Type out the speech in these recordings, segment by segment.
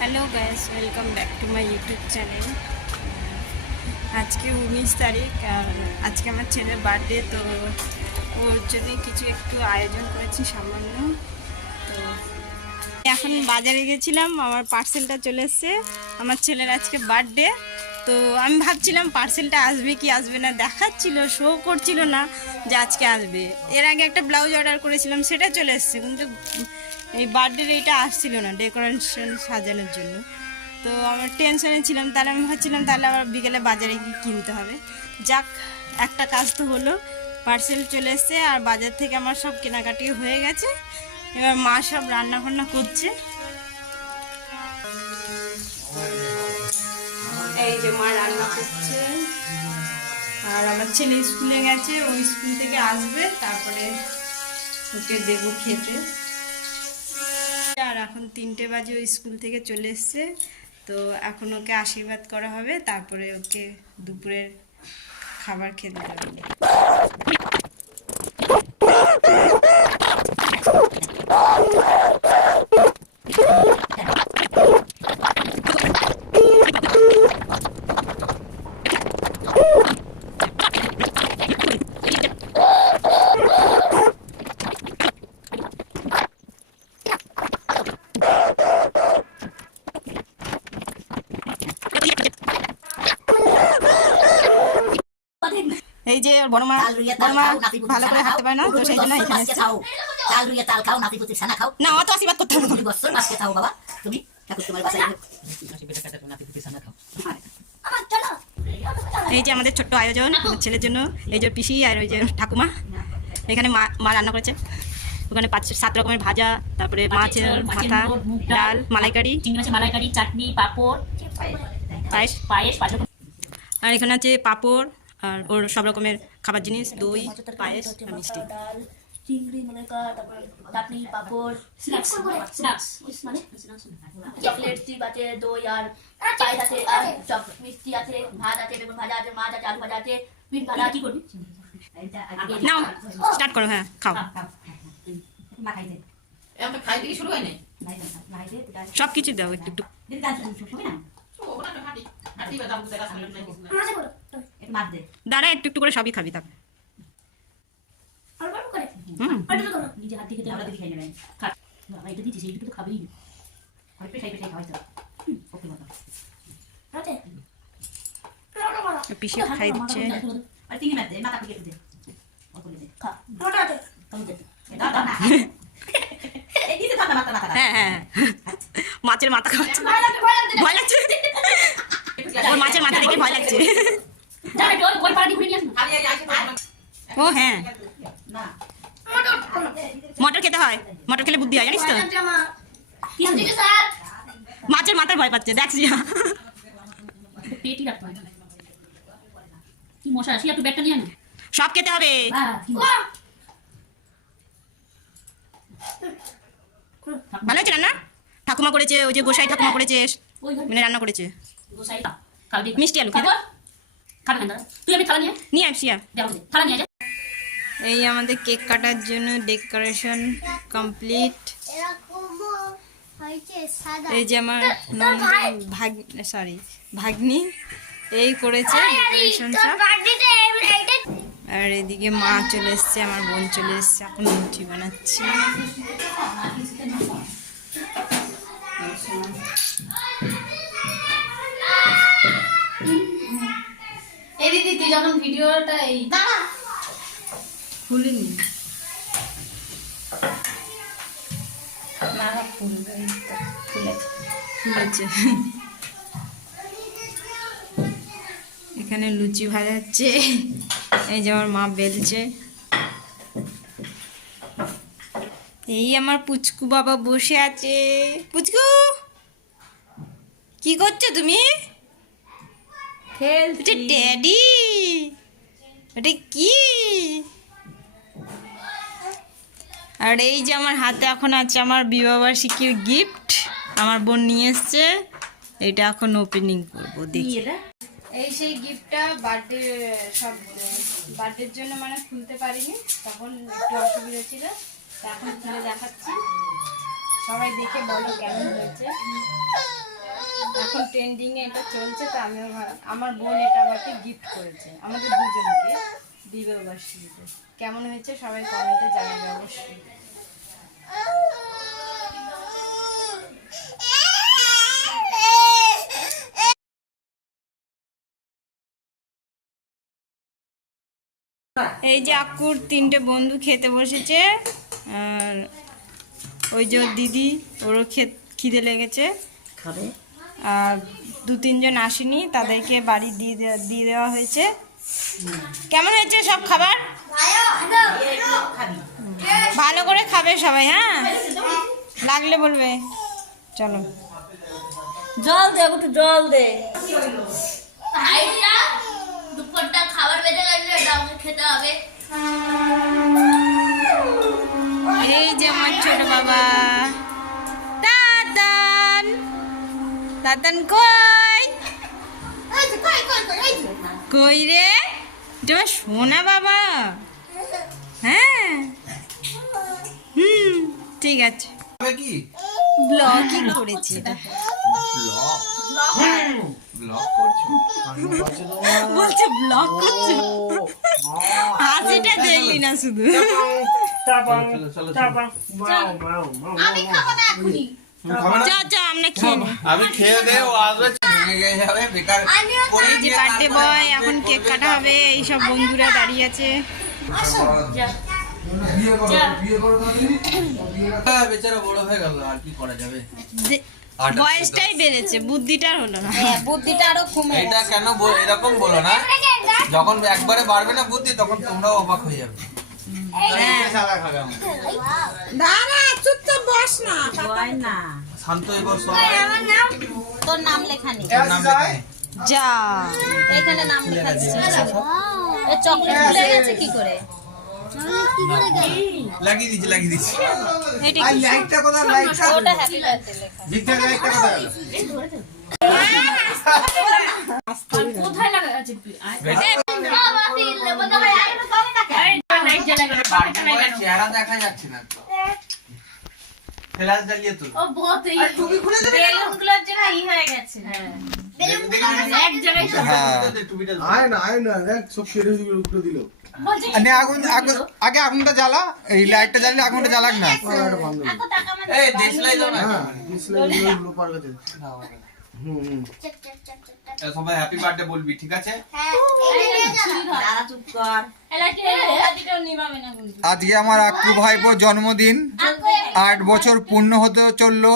Hello guys, welcome back to my YouTube channel. আজকে 19 তারিখ আর আজকে আমার ছেলের বার্থডে, তো ওর জন্য কিছু একটু আয়োজন করেছি সামান্য। তো এখন বাজারে গেছিলাম, আমার পার্সেলটা চলে এসছে। আমার ছেলের আজকে বার্থডে, তো আমি ভাবছিলাম পার্সেলটা আসবে কি আসবে না, দেখাচ্ছিল, শো করছিল না যে আজকে আসবে। এর আগে একটা ব্লাউজ অর্ডার করেছিলাম, সেটা চলে এসছে, কিন্তু এই বার্থডের এইটা আসছিল না ডেকোরেশন সাজানোর জন্য। তো আমার টেনশনে ছিলাম, তাহলে আমি ভাবছিলাম তাহলে আবার বিকেলে বাজারে গিয়ে কিনতে হবে। যাক, একটা কাজ তো হলো, পার্সেল চলে এসছে আর বাজার থেকে আমার সব কেনাকাটি হয়ে গেছে। এবার মা সব রান্না বান্না করছে। এই যে মা রান্না করছে, আর আমার ছেলে স্কুলে গেছে, ওই স্কুল থেকে আসবে, তারপরে ওকে দেবো খেতে। আর এখন 3টে বাজে, ওই স্কুল থেকে চলে এসছে, তো এখন ওকে আশীর্বাদ করা হবে, তারপরে ওকে দুপুরের খাবার খেতে দেবো। এই যে বড় মা ভালো করে হাঁটতে পারে না, তো সেই জন্য এখানে এসেছে। না, অত আশীর্বাদ করতে হবে এই যে আমাদের ছোট্ট আয়োজন ছেলের জন্য, এই যে পিসি আর ওই যে ঠাকুমা। এখানে মা রান্না করেছে, ওখানে 5-7 রকমের ভাজা, তারপরে মাছের মাথা, ডাল, মালাইকারি, মালাইকারি, চাটনি, পাঁপড়, পায়েস। আর এখানে আছে পাঁপড় আর ওর সব রকমের খাবার জিনিস, দই, পায়েস আর মিষ্টি। চিংড়ি, মনেকার, তারপর চাটনি, পাঁপড়, স্ন্যাক্স মানে চকলেট চিপ আছে, দই আর পায়েস আছে, আর মিষ্টি আছে, ভাত আছে, বেগুন ভাজা আছে, মাছ আছে, আলু ভাজা আছে, বিন ভাজা। কি করবি? নাও স্টার্ট করো, হ্যাঁ খাও। সব কিছু দাও একটু একটু। দাঁড়া, একটু একটু করে সবই খাবি তারপর। পিসি খাই দিচ্ছে। হ্যাঁ হ্যাঁ, মাছের মাথা খাচ্ছে, ভয় লাগছে, ওর মাছের মাথা দেখে ভয় লাগছে। ও হ্যাঁ, মটর খেতে হয়, মটর খেলে বুদ্ধি হয়, জানিস তো। মাছের মাথার ভয় পাচ্ছে, দেখছি। সব খেতে হবে। ভালো হয়েছে রান্না, ঠাকুমা করেছে, ওই যে গোসাই ঠাকুমা করেছে, মানে রান্না করেছে। মিষ্টি আলু নিয়ে আসছি। এই আমাদের কেক কাটার জন্য ডেকোরেশন কমপ্লিট। এই যে আমার ভাগ্নি এই করেছে ডেকোরেশন সব। আর এদিকে মা চলে এসছে, আমার বোন চলে এসছে, এখন লুচি বানাচ্ছি। তুই যখন ভিডিওটা খুলিনি, খুলেছে। এখানে লুচি ভাজাচ্ছে, এই যে আমার মা বেলছে। এই আমার পুচকু বাবা বসে আছে। পুচকু, কি করছো তুমি? ড্যাডি, এটা কি? আর এই যে আমার হাতে এখন আছে আমার বিবাহবার্ষিকীর গিফট, আমার বোন নিয়ে এসছে, এটা এখন ওপেনিং করবো, দেখি। এই সেই গিফটটা বার্থডের জন্য মানে খুলতে পারিনি, তখন একটু অসুবিধা ছিল, এখন খুলে দেখাচ্ছি, সবাই দেখে বলো কেমন হয়েছে। এখন ট্রেন্ডিং এ এটা চলছে, তো আমি আমার বোন এটা আমাকে গিফট করেছে, আমাদের দুজনকে বিবাহ বার্ষিকীতে। কেমন হয়েছে সবাই কমেন্টে জানাবে অবশ্যই। এই যে আক্কুর 3টে বন্ধু খেতে বসেছে, আর ওই যে ওর দিদি, ওরও খিদে লেগেছে, আর 2-3 জন আসেনি, তাদেরকে বাড়ি দিয়ে দেওয়া হয়েছে। কেমন হয়েছে সব খাবার? ভালো করে খাবে সবাই, হ্যাঁ, লাগলে বলবে। চলো জল দে, একটু জল দে। দুপুরটা খাবার বেঁধে গেলে এটা আমাকে খেতে হবে। এই যে আমার ছোট বাবা দাদান, দাদান কই কই রে তোমার সোনা বাবা? হ্যাঁ, ঠিক আছে। ব্লগই করেছি এটা, বলছে ব্লগ করছো, হাসিটা দেখলি না শুধু। আমি খেয়ে দে, ও আসবে ভেঙে গিয়ে যাবে বেকার। এই যে বার্থডে বয়, এখন কেক কাটা হবে, এইসব বন্ধুরা দাঁড়িয়ে আছে। বেচারা বড় হয়ে গেল, আর কি করা যাবে। বয়সটাই বেড়েছে, বুদ্ধিটা হলো না। বুদ্ধিটা আরো কমে এটা কেন এরকম বলো না, যখন একবারে বাড়বে না বুদ্ধি তখন তোমরাও অবাক হয়ে যাবে। শান্ত এবার তোর নাম লেখানি, নাম লেখা নেই। যা এখানে নাম লেখা দিচ্ছে। এই চকলেট ভুলে গেছে কি করে? লাগিয়ে দিচ্ছি এটা আর লাইটটা কোথায়, লাইটটা ওটা হ্যাপি বার্থডে লেখা। জিতটা লাইটটা কোথায় গেল? কোথায় লাগা আছে? চেহারা দেখা যাচ্ছে না তো, ফ্ল্যাশ জ্বালিয়ে তো। ও বহুত এই বেলুনগুলোর জন্য ই হয়ে গেছে। এক জায়গায় আগে আগুনটা জ্বালা, এই লাইটটা জ্বাললে আগুনটা জ্বালাক না। এই দেশলাই দাও না। সবাই হ্যাপি বার্থডে বলবি, ঠিক আছে? আজকে আমার আক্কু ভাইপোর জন্মদিন, 8 বছর পূর্ণ হতে চললো।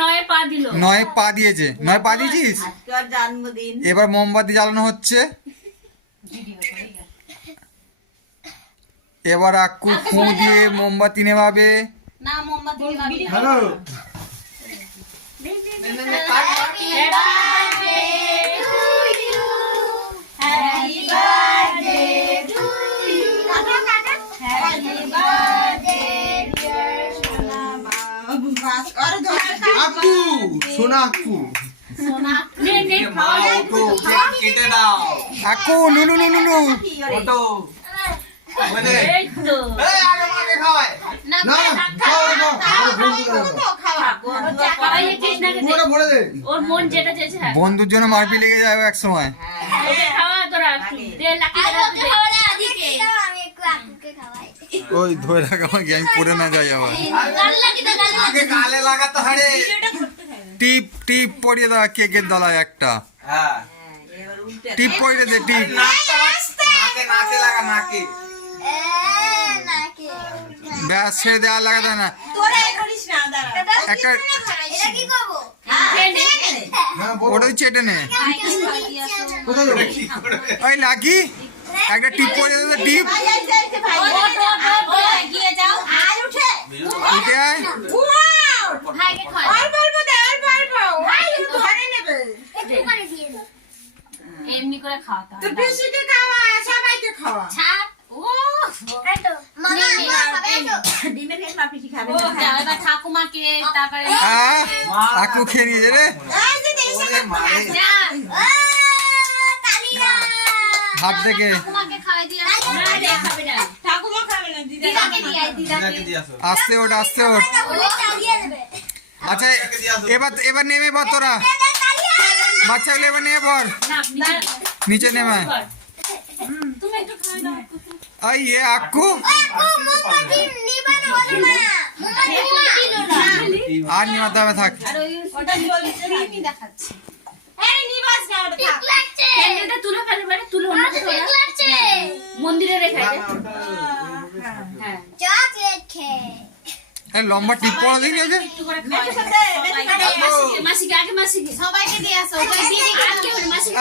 9 পা দিয়েছে। 9 পা দিয়েছিস? এবার মোমবাতি জ্বালানো হচ্ছে। এবার আক্কু ফু দিয়ে মোমবাতি নেভাবে। না মোমবাতি নিভাবি না। হ্যালো, আক্কু, সোনা আক্কু, কেটে দাও। আক্কু লুলু লুলু লুলু ওটো বলে এই আগে মাকে খাওয়ায় না না ওর মন যেটা চেয়েছে বন্ধুর জন্য মারপি লেগে যাবে এক সময়। ওকে খাওয়া তোরা দে লাকি ওই ধরে রাখা আমাকে, আমি পড়ে না যাই আবার। আগে গালে লাগাতে হারে, টিপ টিপ পরিয়ে দাও কেকের দলায় একটা। হ্যাঁ টিপ পরিয়ে দে, টিপ নাকে নাকে লাগা, নাকে ব্যাস ছেড়ে দেওয়া লাগাতে না একটা, ওটা চেটে নে। ওই লাকি একটা টিপ পরিয়ে দে, টিপ উঠে আয়। এমনি করে খাওয়াতে হয় এবার ঠাকুমাকে তারপরে আক্কু খেয়ে নিয়েছে রে, হাত থেকে ঠাকুমাকে খাওয়াই দিয়ে ঠাকুমা খাবে না, দিদাকে দিয়ে আসো। আস্তে ওঠ, আস্তে ওঠ। আচ্ছা এবার এবার নেমে পড় তোরা, বাচ্চাগুলো এবার নেমে পড়, নিচে নেমে। আই এ আক্কু আর নিমাতে হবে, থাক। ক্যান্ডেলটা তুলে ফেলে, মানে তুলে অন্য কোথাও না। মন্দিরে রেখে দে। হ্যাঁ এই লম্বা টিপ পড়া দিন আগে। মাসিকে আগে মাসিকে সবাইকে দিয়ে আসো।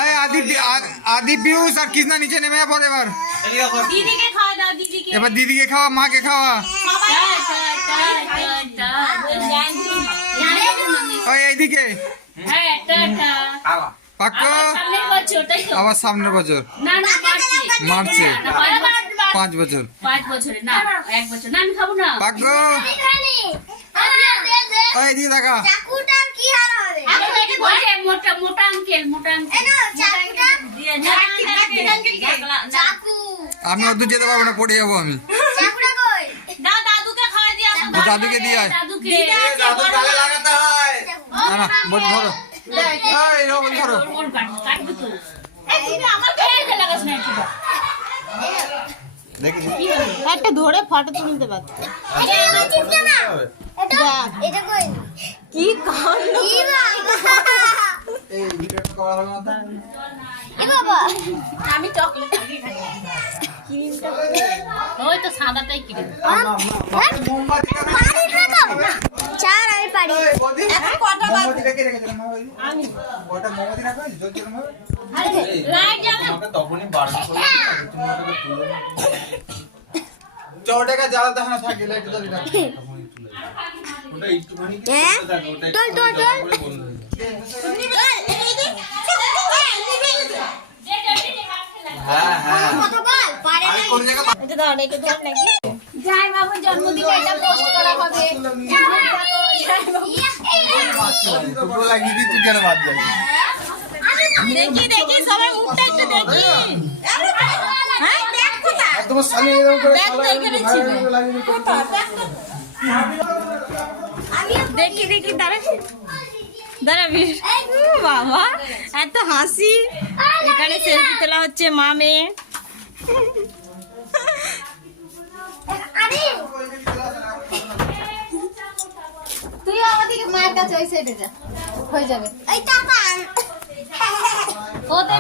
এই আদি পিউষ আর কৃষ্ণা নিচে নেমে পড় এবার। দিদিকে খাওয়া দাও, দিদিকে। এবার দিদিকে খাওয়া, মাকে খাওয়া। ওই এইদিকে হ্যাঁ টাটা। পাক্কো সামনের বছর তাই তো? আবার সামনের বছর না না মার্চে 5 5 বছর। 5 বছরে না 1 বছর না, আমি খাবো না। পাক্কো ওই এদিকে দেখা। আমি দেখে বলে মোটা মোটা আঙ্কেল, মোটা আঙ্কেল। আমি অত যেতে পারবো না, পড়ে যাবো আমি। দাও দাদুকে খাওয়া দিয়ে আসো। ও দাদুকে দিয়ে আয়। দাদুকে। না না বল ধরো, এই রো বল ধরো। ওর কাটবে তো। এই তুমি আমার গায়ে লাগাস না একটু। একটা ধরে ফটো তুলতে পারতো। কি কাণ্ড! এই ভিডিওটা করা হলো না আমি চকলেট ওই তো সাদাটাই কিনে তো? মোমবাতিটা কে রেখেছিলাম আমি? ওটা মোমবাতি রাখো, জ্বলছে না? লাইট জ্বালা। তখনই বারণ করলাম না, তুমি ওটাকে তুলে চৌটাকা জ্বালাতে হয় না, থাকে লাইট জ্বলি না। ওটা একটুখানি কি করতে থাকে, ওটা একটু জ্বালা করে বন্ধ হয়ে যায়। হ্যাঁ হ্যাঁ আমি কোন জায়গা এটা ধর, এটা ধর নাকি? জয় বাবুর জন্মদিনে এটা পোস্ট করা হবে। তোকে লাগিয়ে দিই, তুই কেন বাদ যাবি? দেখি দেখি সবাই মুখটা একটু দেখি। হ্যাঁ দেখ কোথায়? তোমার স্বামী এরকম করে ব্যাগ তো এখানে ছিল। দেখি দেখি দাঁড়া দাঁড়া বাবা এত হাসি। এখানে সেলফি তোলা হচ্ছে মা মেয়ে। তুই আমাদেরকে মায়ের কাছে ওই সাইডে যা, হয়ে যাবে। ও তো